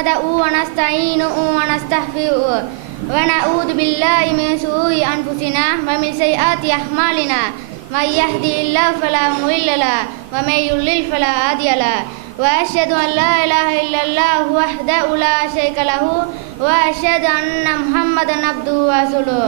نحمده ونستعينه ونستغفره ونعوذ بالله من شرور أنفسنا ومن سيئات أعمالنا من يهده الله فلا مضل له ومن يضلل فلا هادي له وأشهد أن لا إله إلا الله وحده لا شريك له وأشهد أن محمدا عبده ورسوله.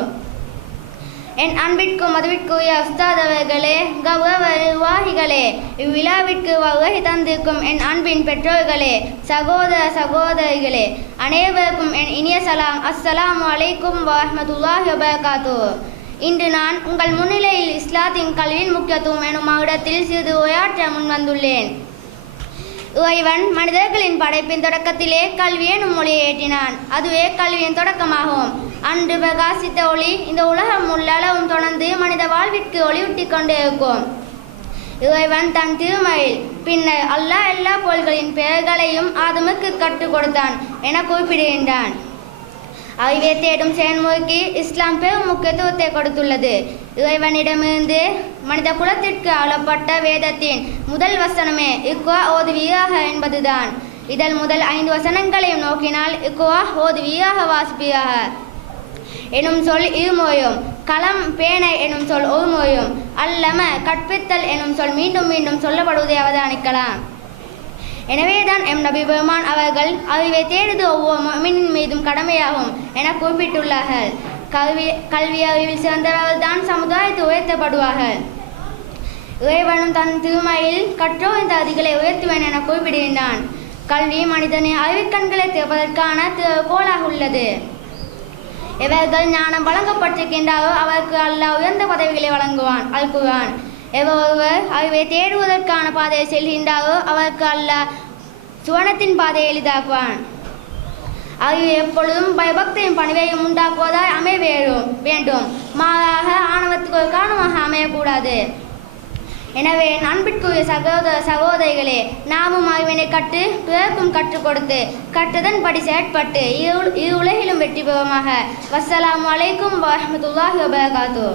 என் அன்பிற்கும் மதுவிற்குரிய உஸ்தாத் அவர்களே, கௌரவ நிர்வாகிகளே, இவ்விழாவிற்கு வருகை தந்திருக்கும் என் அன்பின் பெற்றோர்களே, சகோதர சகோதரிகளே, அனைவருக்கும் என் இனிய சலாம். அஸ்ஸலாமு அலைக்கும் வரஹ்மத்துல்லாஹி வபரகாத்துஹு. இன்று நான் உங்கள் முன்னிலையில் இஸ்லாத்தின் கல்வியின் முக்கியத்துவம் எனும் இடத்தில் சிறிது உரையாற்ற முன்வந்துள்ளேன். இறைவன் மனிதர்களின் படைப்பின் தொடக்கத்திலே கல்வி எனும் மொழியை ஏற்றினான். அதுவே கல்வியின் தொடக்கமாகும். அன்று பிரகாசித்த ஒளி இந்த உலகம் உள்ளளவும் தொடர்ந்து மனித வாழ்விற்கு ஒளியூட்டி கொண்டே இருக்கும். இறைவன் தன் திருமறையில் பின்னர் அல்லாஹ் எல்லா பொருள்களின் பெயர்களையும் ஆதமுக்கு கற்றுக் கொடுத்தான் என குறிப்பிடுகின்றான். அறிவை தேடும் செயல்முறைக்கு இஸ்லாம் பெரும் முக்கியத்துவத்தை கொடுத்துள்ளது. இறைவனிடமிருந்து மனித குலத்திற்கு அருளப்பட்ட வேதத்தின் முதல் வசனமே இக்ரா ஓதுவீராக என்பதுதான். இதழ் முதல் 5 வசனங்களையும் நோக்கினால் இக்ரா ஓதுவீராக வாசிப்பீராக எனும் சொல் இருமுறையும், களம் பேணை எனும் சொல் ஒரு முறையும், அல்லம கற்பித்தல் எனும் சொல் மீண்டும் மீண்டும் சொல்லப்படுவதை அவதானிக்கலாம். எனவேதான் எம் நபி பெருமான் அவர்கள் அறிவை தேடுவது ஒவ்வொரு முஃமினின் மீதும் கடமையாகும் என குறிப்பிட்டுள்ளார்கள். கல்வி அறிவில் சிறந்தவர்கள் தான் சமுதாயத்தை உயர்த்தப்படுவார்கள். இறைவனும் தன் திருமறையில் கற்றோரின் தகுதிகளை உயர்த்துவேன் என குறிப்பிடுகின்றான். கல்வி மனிதனின் அறிவுக்கண்களை திறப்பதற்கான கோலாக உள்ளது. எவர்கள் ஞானம் வழங்கப்பட்டிருக்கின்றாரோ அவருக்கு அல்லாஹ் உயர்ந்த பதவிகளை வழங்குவான். அல் குர்ஆன். எவொருவர் அறிவை தேடுவதற்கான பாதையை செல்கின்றாரோ அவருக்கு அல்லாஹ் சுவனத்தின் பாதையை எளிதாக்குவான். அறிவு எப்பொழுதும் பயபக்தியும் பணிவையும் உண்டாக்குவதாய் அமைய வேண்டும். மாறாக ஆணவத்துக்கு ஒரு காரணமாக அமையக்கூடாது. எனவே அன்பிற்குரிய சகோதர சகோதரிகளே, நாமும் அறிவினை கற்று பிறருக்கும் கற்றுக் கொடுத்து கற்றதன் படி செயற்பட்டு இரு உலகிலும் வெற்றி பெறுவோமாக. வஸ்ஸலாமு அலைக்கும் வரஹ்மத்துல்லாஹி வபரகாத்துஹு.